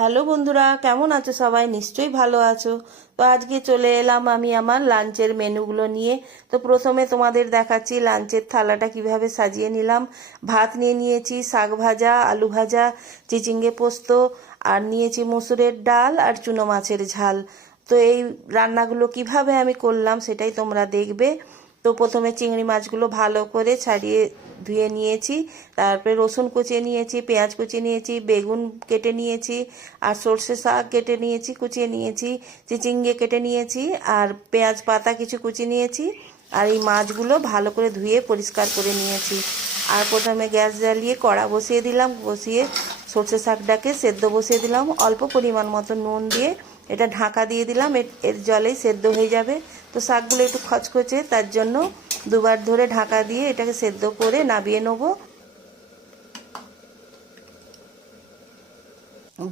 Hello বন্ধুরা, কেমন আছো সবাই? নিশ্চয়ই ভালো আছো। তো আজকে চলে এলাম আমি আমার লাঞ্চের মেনুগুলো নিয়ে। তো প্রথমে তোমাদের দেখাচ্ছি লাঞ্চের থালাটা কিভাবে সাজিয়ে নিলাম। ভাত নিয়ে নিয়েছি, শাক ভাজা, আলু ভাজা, চিচিঙ্গে পোস্ত, আর নিয়েছি মসুরের ডাল আর চুনো মাছের ঝাল। তো এই রান্নাগুলো কিভাবে আমি করলাম সেটাই তোমরা দেখবে। তো প্রথমে চিংড়ি মাছগুলো ভালো করে ছাড়িয়ে ধুয়ে নিয়েছি, তারপরে রসুন কুচিয়ে নিয়েছি, পেঁয়াজ কুচিয়ে নিয়েছি, বেগুন কেটে নিয়েছি, আর সর্ষে শাক কেটে নিয়েছি, কুচিয়ে নিয়েছি, চিচিঙ্গে কেটে নিয়েছি, আর পেঁয়াজ পাতা কিছু কুচিয়ে নিয়েছি। আর এই মাছগুলো ভালো করে ধুয়ে পরিষ্কার করে নিয়েছি। আর প্রথমে গ্যাস জ্বালিয়ে কড়া বসিয়ে দিলাম, বসিয়ে সর্ষে শাকটাকে সেদ্ধ বসিয়ে দিলাম, অল্প পরিমাণ মতো নুন দিয়ে এটা ঢাকা দিয়ে দিলাম। এর জলেই সেদ্ধ হয়ে যাবে। তো শাকগুলো একটু খচখচে, তার জন্য দুবার ধরে ঢাকা দিয়ে এটাকে সেদ্ধ করে নামিয়ে নেব।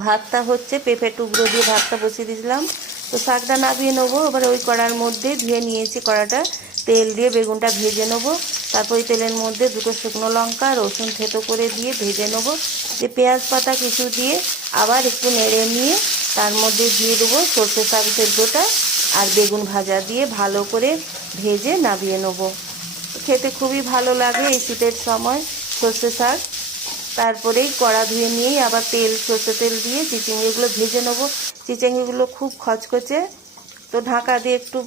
ভাতটা হচ্ছে পেঁপে টুকরো দিয়ে ভাতটা বসিয়ে দিয়েছিলাম। তো শাকটা নামিয়ে নেবো। এবার ওই কড়ার মধ্যে ধুয়ে নিয়েছি কড়াটা, তেল দিয়ে বেগুনটা ভেজে নেবো। তারপর ওই তেলের মধ্যে দুটো শুকনো লঙ্কা, রসুন থেতো করে দিয়ে ভেজে নেবো। যে পেঁয়াজ পাতা কিছু দিয়ে আবার একটু নেড়ে নিয়ে তার মধ্যে দিয়ে দেবো সর্ষে শাক সেদ্ধটা আর বেগুন ভাজা দিয়ে ভালো করে ভেজে নামিয়ে নেবো। খেতে খুবই ভালো লাগে এই শীতের সময় সর্ষে শাক। তারপরেই কড়া ধুয়ে নিয়েই আবার সর্ষে তেল দিয়ে চিচিঙ্গিগুলো ভেজে নেবো। চিচিঙ্গিগুলো খুব খচখচে, তো ঢাকা দিয়ে একটু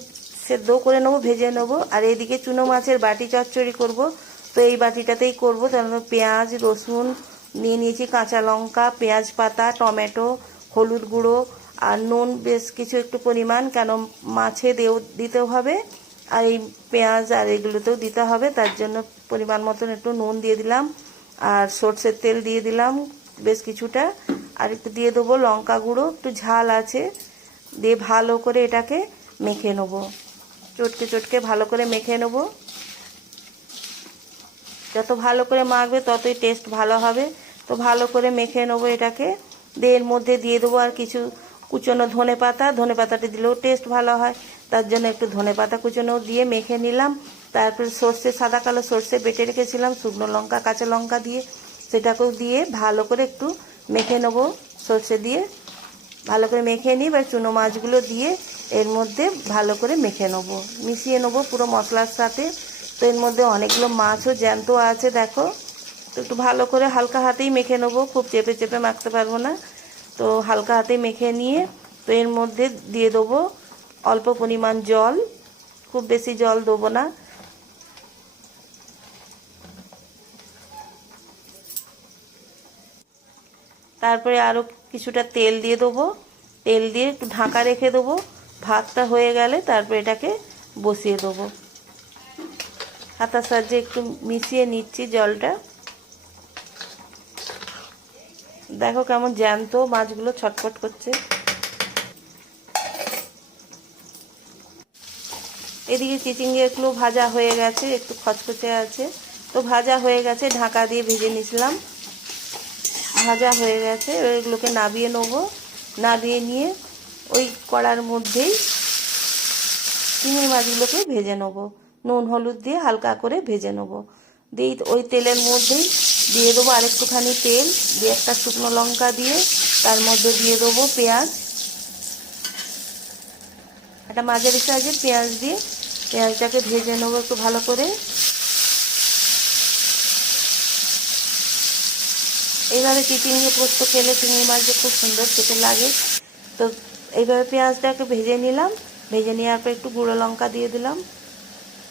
সেদ্ধ করে নেবো, ভেজে নেবো। আর এদিকে চুনো মাছের বাটি চচ্চড়ি করব। তো এই বাটিটাতেই করবো। তার পেঁয়াজ, রসুন নিয়ে নিয়েছি, কাঁচা লঙ্কা, পেঁয়াজ পাতা, টমেটো, হলুদ গুঁড়ো আর নুন বেশ কিছু একটু পরিমাণ, কেন মাছে দিতেও হবে আর এই পেঁয়াজ আর এগুলোতেও দিতে হবে, তার জন্য পরিমাণ মতন একটু নুন দিয়ে দিলাম। আর সর্ষের তেল দিয়ে দিলাম বেশ কিছুটা, আর একটু দিয়ে দেবো লঙ্কা গুঁড়ো, একটু ঝাল আছে, দিয়ে ভালো করে এটাকে মেখে নেবো। চটকে চটকে ভালো করে মেখে নেবো। যত ভালো করে মাখবে ততই টেস্ট ভালো হবে। তো ভালো করে মেখে নেবো এটাকে। দিয়ে এর মধ্যে দিয়ে দেবো আর কিছু কুচনো ধনে পাতাটা দিলেও টেস্ট ভালো হয়, তার জন্য একটু ধনে পাতা কুচনো দিয়ে মেখে নিলাম। তারপরে সর্ষে, সাদা কালো সর্ষে বেটে রেখেছিলাম, শুকনো লঙ্কা, কাঁচা লঙ্কা দিয়ে সেটাকেও দিয়ে ভালো করে একটু মেখে নেবো। সর্ষে দিয়ে ভালো করে মেখে নিই। এবার চুনো মাছগুলো দিয়ে এর মধ্যে ভালো করে মেখে নেবো, মিশিয়ে নেবো পুরো মশলার সাথে। তো এর মধ্যে অনেকগুলো মাছও জ্যান্ত আছে দেখো। তো একটু ভালো করে হালকা হাতেই মেখে নেবো, খুব চেপে চেপে মাখতে পারবো না। তো হালকা হাতে মেখে নিয়ে তো এর মধ্যে দিয়ে দেবো অল্প পরিমাণ জল, খুব বেশি জল দেবো না। তারপরে আরও কিছুটা তেল দিয়ে দেবো, তেল দিয়ে একটু ঢাকা রেখে দেবো। ভাতটা হয়ে গেলে তারপর এটাকে বসিয়ে দেবো। হাতার সাহায্যে একটু মিশিয়ে নিচ্ছি জলটা। দেখো কেমন জ্যান্ত মাছগুলো ছটফট করছে। এদিকে চিচিঙ্গেগুলো ভাজা হয়ে গেছে, একটু খচখচে আছে। তো ভাজা হয়ে গেছে, ঢাকা দিয়ে ভেজে নিয়েছিলাম, ভাজা হয়ে গেছে। এগুলোকে নাবিয়ে নেবো। নাবিয়ে নিয়ে ওই কড়ার মধ্যেই চিংড়ি মাছগুলোকে ভেজে নেবো, নুন হলুদ দিয়ে হালকা করে ভেজে নেবো। দিয়ে ওই তেলের মধ্যেই দিয়ে দেবো আরেকটুখানি তেল দিয়ে একটা শুকনো লঙ্কা দিয়ে তার মধ্যে দিয়ে দেবো পেঁয়াজ, একটা মাঝারি সাইজের পেঁয়াজ দিয়ে পেঁয়াজটাকে ভেজে নেবো একটু ভালো করে। এইভাবে চিচিঙ্গে পোস্ত খেলে চিংড়ি মাছ যে খুব সুন্দর খেতে লাগে। তো এইভাবে পেঁয়াজটাকে ভেজে নিলাম, ভেজে নেওয়ার পর একটু গুঁড়ো লঙ্কা দিয়ে দিলাম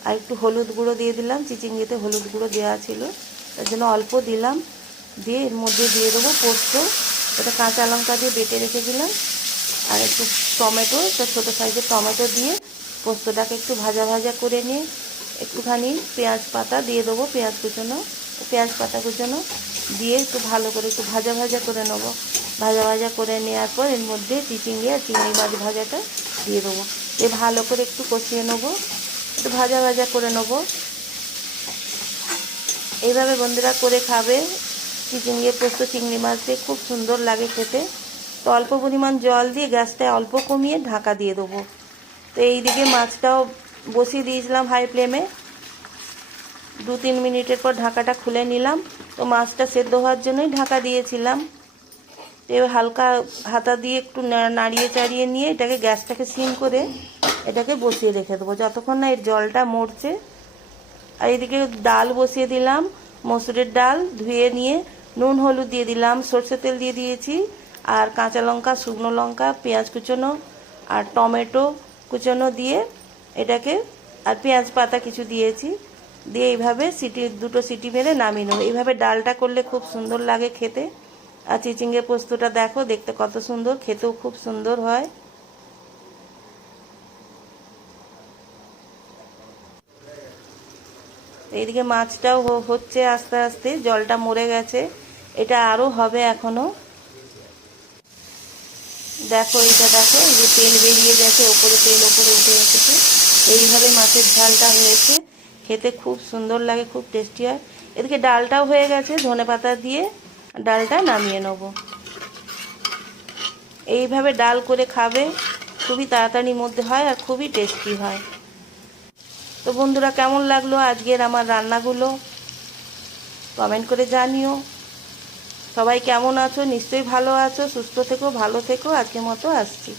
আর একটু হলুদ গুঁড়ো দিয়ে দিলাম। চিচিঙ্গেতে হলুদ গুঁড়ো দেওয়া ছিল, তার জন্য অল্প দিলাম। দিয়ে এর মধ্যে দিয়ে দেবো পোস্ত, এটা কাঁচা লঙ্কা দিয়ে বেটে রেখেছিলাম, আর একটু টমেটো, একটা ছোটো সাইজের টমেটো দিয়ে পোস্তটাকে একটু ভাজা ভাজা করে নিয়ে একটুখানি পেঁয়াজ পাতা দিয়ে দেবো, পেঁয়াজ পাতা কুচোনো দিয়ে একটু ভালো করে একটু ভাজা ভাজা করে নেবো। ভাজা ভাজা করে নেওয়ার পর এর মধ্যে চিচিঙ্গে আর চিংড়ি মাছ ভাজাটা দিয়ে দেবো, দিয়ে ভালো করে একটু কষিয়ে নেবো, একটু ভাজা ভাজা করে নেবো। এইভাবে বন্ধুরা করে খাবে, চিচিঙ্গে পোস্ত চিংড়ি মাছ দিয়ে খুব সুন্দর লাগে খেতে। তো অল্প পরিমাণ জল দিয়ে গ্যাসটা অল্প কমিয়ে ঢাকা দিয়ে দেবো। তো এইদিকে মাছটাও বসিয়ে দিয়েছিলাম হাই ফ্লেমে। 2-3 মিনিটের পর ঢাকাটা খুলে নিলাম। তো মাছটা সেদ্ধ হওয়ার জন্যই ঢাকা দিয়েছিলাম। এবার হালকা হাতা দিয়ে একটু নাড়িয়ে চাড়িয়ে নিয়ে এটাকে গ্যাসটাকে সিম করে এটাকে বসিয়ে রেখে দেবো যতক্ষণ না এর জলটা মরছে। আর এদিকে ডাল বসিয়ে দিলাম, মসুরের ডাল ধুয়ে নিয়ে নুন হলুদ দিয়ে দিলাম, সরষের তেল দিয়ে দিয়েছি, আর কাঁচা লঙ্কা, শুকনো লঙ্কা, পেঁয়াজ কুচোনো আর টমেটো কুচোনো দিয়ে এটাকে, আর পেঁয়াজ পাতা কিছু দিয়েছি, দিয়ে এইভাবে দুটো সিটি মেরে নামিয়ে নেবো। এইভাবে ডালটা করলে খুব সুন্দর লাগে খেতে। আর চিচিঙ্গে পোস্তটা দেখো দেখতে কত সুন্দর, খেতেও খুব সুন্দর হয়। এইদিকে মাছটাও হচ্ছে আস্তে আস্তে, জলটা মরে গেছে, এটা আরও হবে এখনো। দেখো এটা দেখো, এই যে তেল বেরিয়ে গেছে, ওপরে তেল ওপরে উঠে গেছে। এইভাবে মাছের ঝালটা হয়েছে, খেতে খুব সুন্দর লাগে, খুব টেস্টি হয়। এদিকে ডালটাও হয়ে গেছে, ধনেপাতা দিয়ে ডালটা নামিয়ে নেব। এইভাবে ডাল করে খাবে, খুবই তাড়াতাড়ির মধ্যে হয় আর খুবই টেস্টি হয়। তো বন্ধুরা, কেমন লাগলো আজকের আমার রান্নাগুলো কমেন্ট করে জানিও। সবাই কেমন আছো? নিশ্চয়ই ভালো আছো, সুস্থ থেকো, ভালো থেকো। আজকের মতো আসছি।